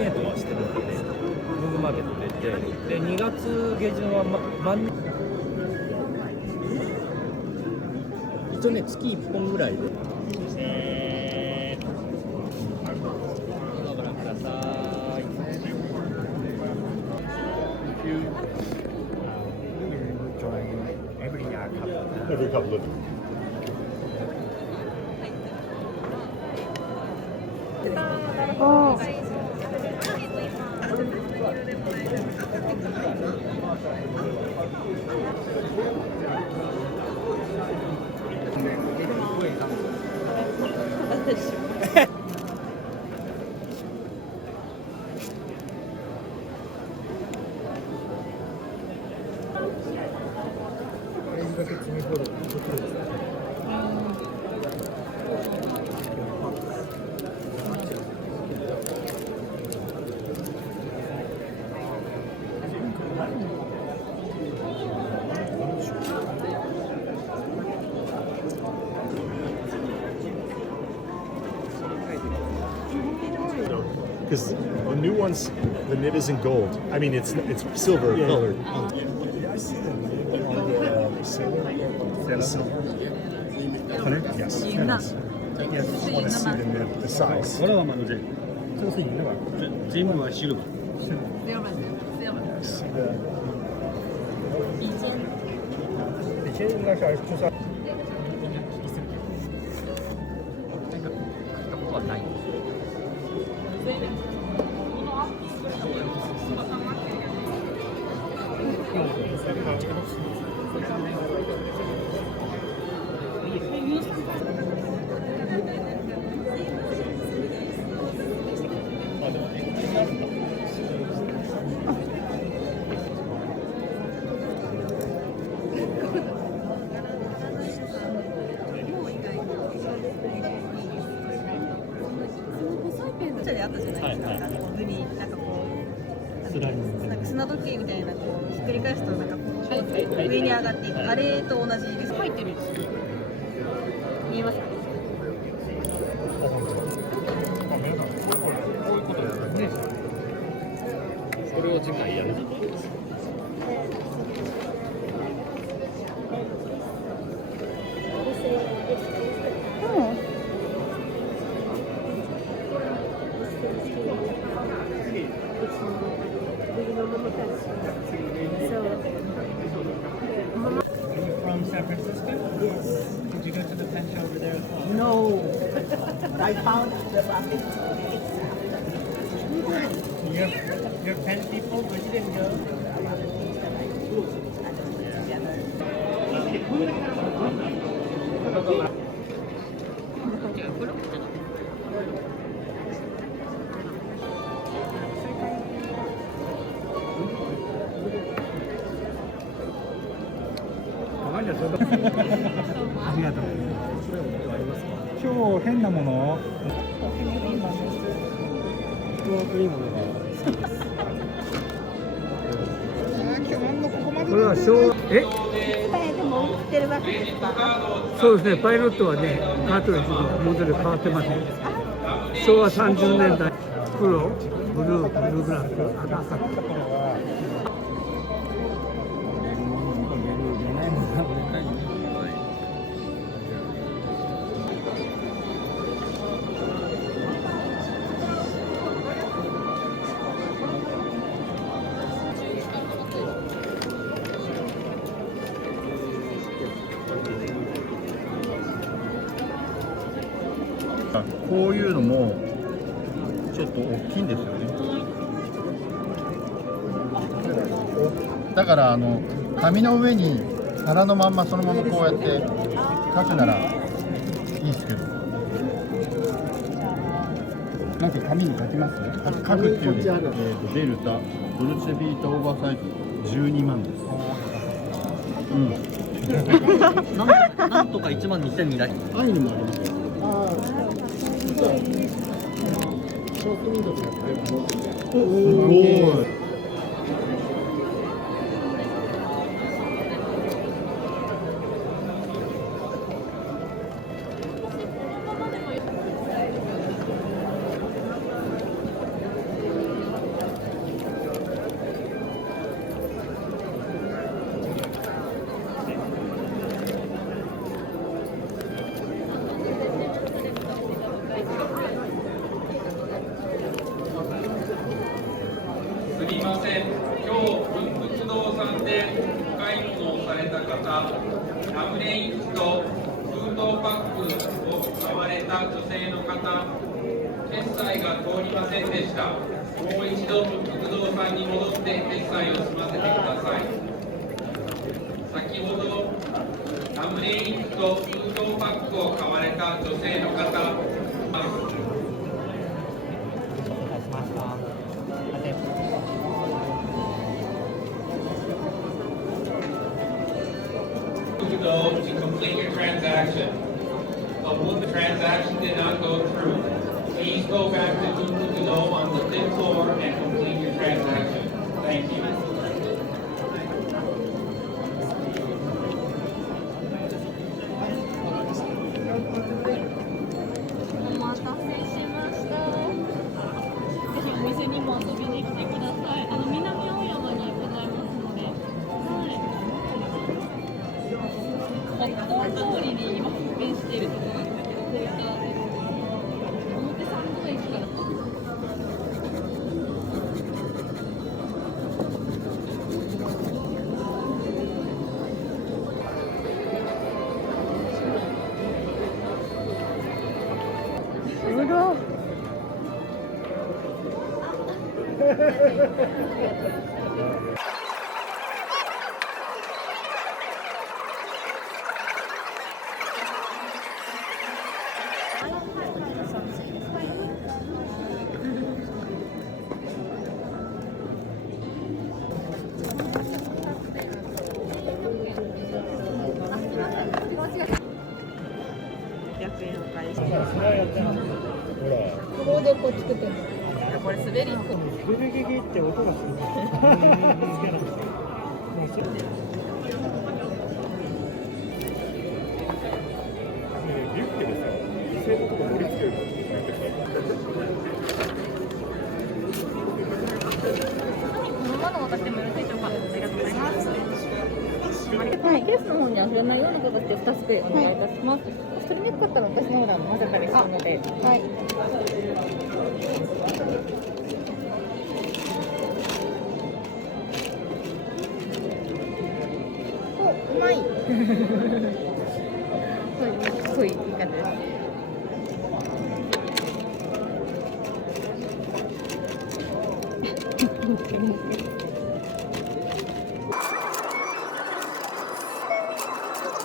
ネートはしてるので、文具マーケット出て、で2月下旬は、万日一応ね、月1本ぐらいで。ご覧ください。Every couple of because the new ones, the knit isn't gold. I mean, it's silver colored. I see the knit on the sailor. Yes. Yes. Yes. I want to see the knit, the size. これはまだ全部はシルバー。See the. 以前应该是就是なんか買ったことはない。あったじゃないですか。具になんかこうなんか砂時計みたいなこうひっくり返すとなんかこう上に上がっていく、あれと同じです。入ってる。見えますか？それを次回やる。from San Francisco? Yes. Did you go to the pen show over there as well? No. I found the bucket. You're pen people, but you didn't go? Thank ありがとう。今日変なものクリームが好きです。これは昭和でも売ってるわけですか？そうですね、パイロットはね、カートリッジのモデル変わってますね。昭和30年代、黒、ブルーブラック、赤。こういうのもちょっと大きいんですよね。だから紙の上に皿のまんまそのままこうやって書くならいいですけど。なんか紙に書きますね。書くっていうデルタドルチェビータオーバーサイズ12万です。なんとか1万2000だ。アイヌもありますよ。すごい。みません。今日文福堂さんでお買い物をされた方、ラムネインクと封筒パックを買われた女性の方、決済が通りませんでした。もう一度文福堂さんに戻って決済を済ませてください。先ほどラムネインクと封筒パックを買われた女性の方、to complete your transaction. But when the transaction did not go through, please go back to Dubukudo on the fifth floor and complete your transaction. Thank you. お待たせしました。ぜひお店にも遊びに来てください。南青山にございますので、はい。本通りに今復元しているところがこちらです。表参道駅から。これ滑りブルギギって音がする。リュッケでさ、女性のとこ盛り付けるのってなんてまだ渡してもよろしいでしょうか。ありがとうございます。はい、ケースの方には触れないような形で2つでお願いいたします。それにくかったら私の方で混ぜたりするので、はい。お、うまい。そういう感じです。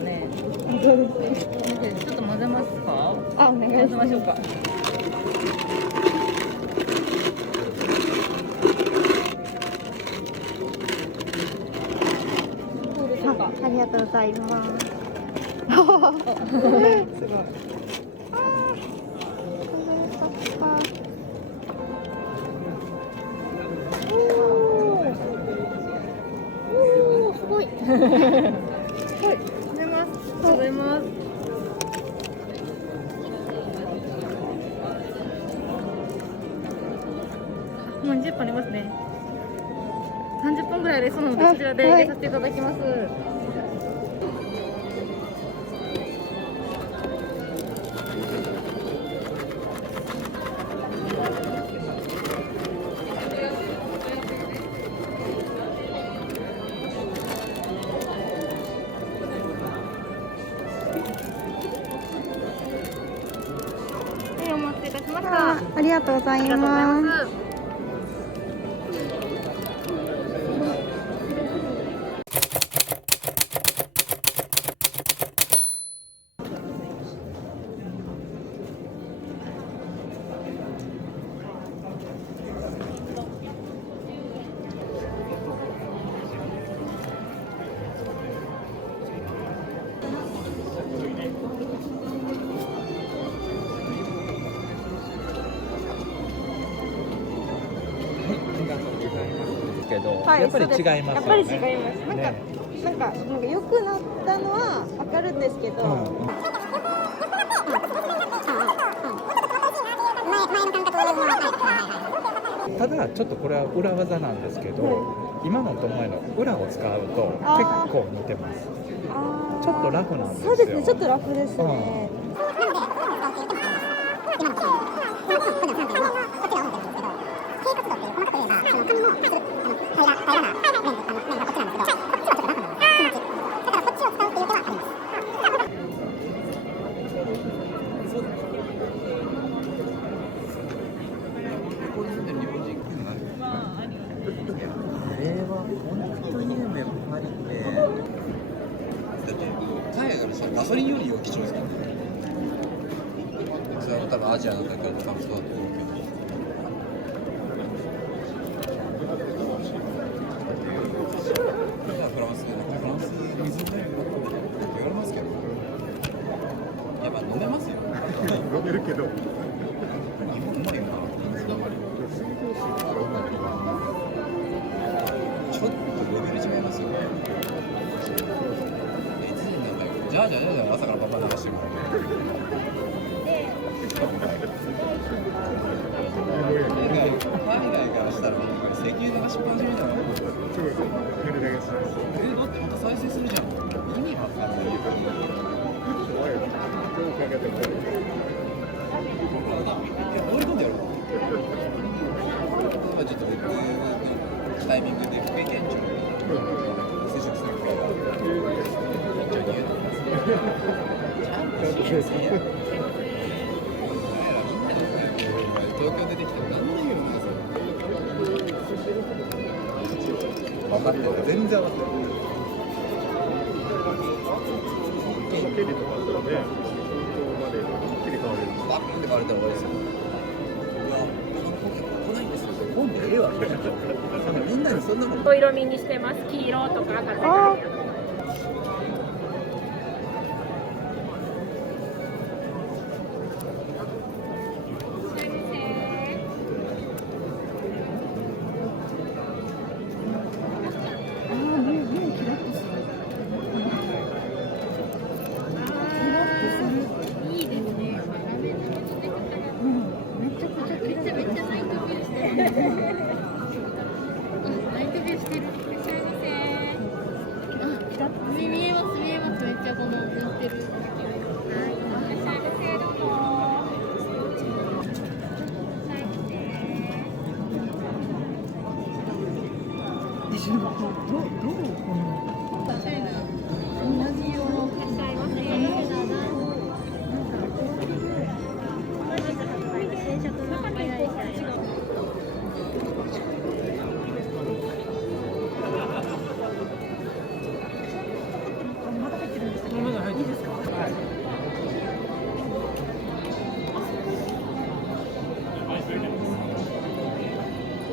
ね、ちょっと混ぜますか？あ、お願いしましょうか。どうでしょうか？ありがとうございます。すごい。すごい。はい、食べます。食べます。もう20分ありますね。30分ぐらいですので、こちらで入れさせていただきます。お待たせいたしました。ありがとうございます。けど、はい、やっぱり違いますよね。やっぱり違います。なんか良くなったのはわかるんですけど。ただちょっとこれは裏技なんですけど、今のともえの裏を使うと結構似てます。ちょっとラフなんですよ。そうですね、ちょっとラフですね。それより貴重ですからね。それは多分アジアの時から多分そうだと思うけど。フランス水で言われますけど、やっぱ飲めますよ。飲めるけど。日本うまいよな、水溜まり。ちょっとレベル違いますよね。じゃあ朝からパパ流してるから。海外からしたら石油流しっぱなしみたいな。だってまた再生するじゃん。意味わかんないよ。放り込んでやろう。ちょっと僕タイミングで副店長に接触する機会があって、店長に言うの。ちゃんと支援せんや。東京出てきても何年言うんですよ。分かってる。全然分かってる。経理とかあったらね、東京まで一気に変われる。バッて変われたら終わりですよ。うわ、来ないんですよ。本でええわ。みんなにそんなこと。お色味にしてます。黄色とか赤とか。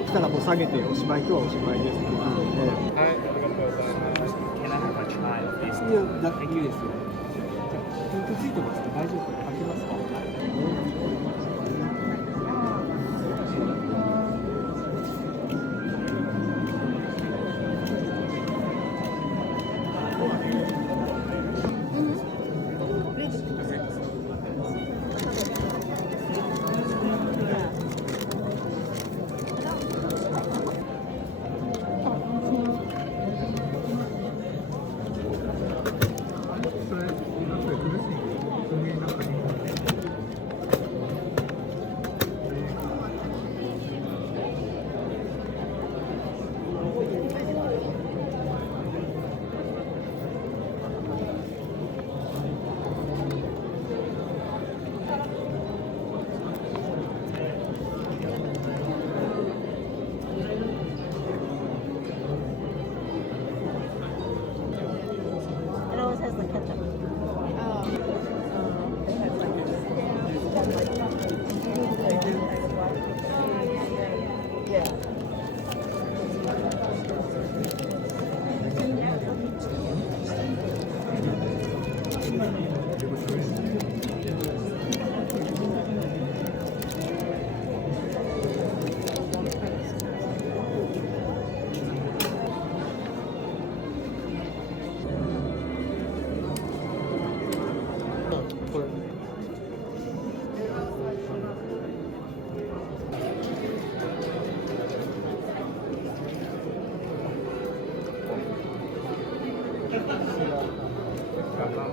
来たらもう下げておしまい、今日はおしまいですって言うので、はい、ありがとうございます。Can I have a try of this? いや、だっていいですよ。ピンクついてますか？大丈夫？開けますか？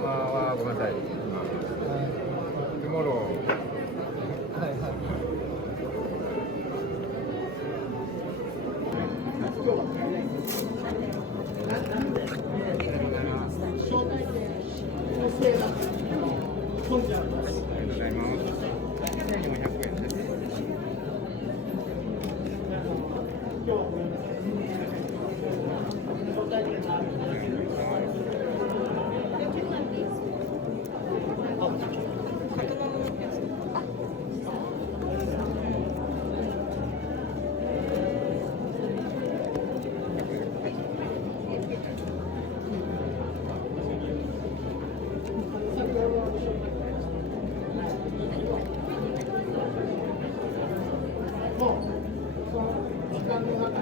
はごめんなさい。Tomorrow。はいはい。よ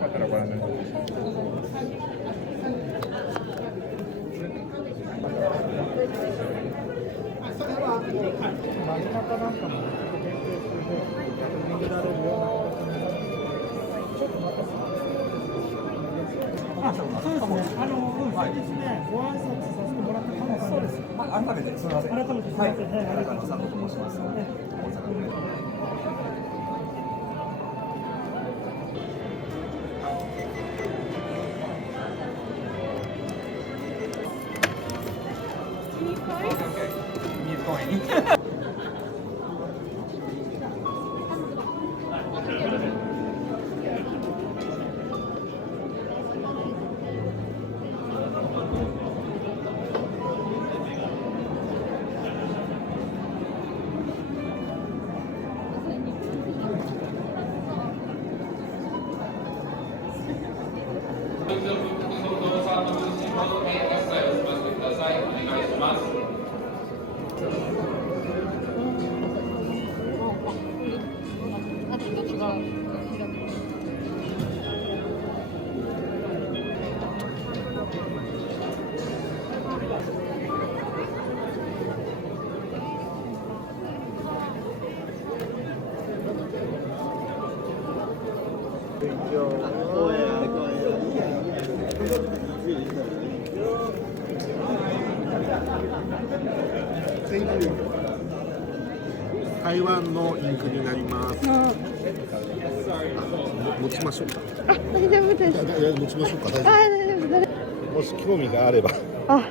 かったらご覧になってください。真ん中なんかも限定数で見られるような形になっていて、ちょっと待ってください。そうですね。先日ね、ご挨拶させてもらったかもしれない。そうです。改めてすみません。改めてすみません。はい、中野さんと申します。台湾のインクになります。持ちましょうか。大丈夫です。いや持ちましょうか。大丈夫。もし興味があれば。あ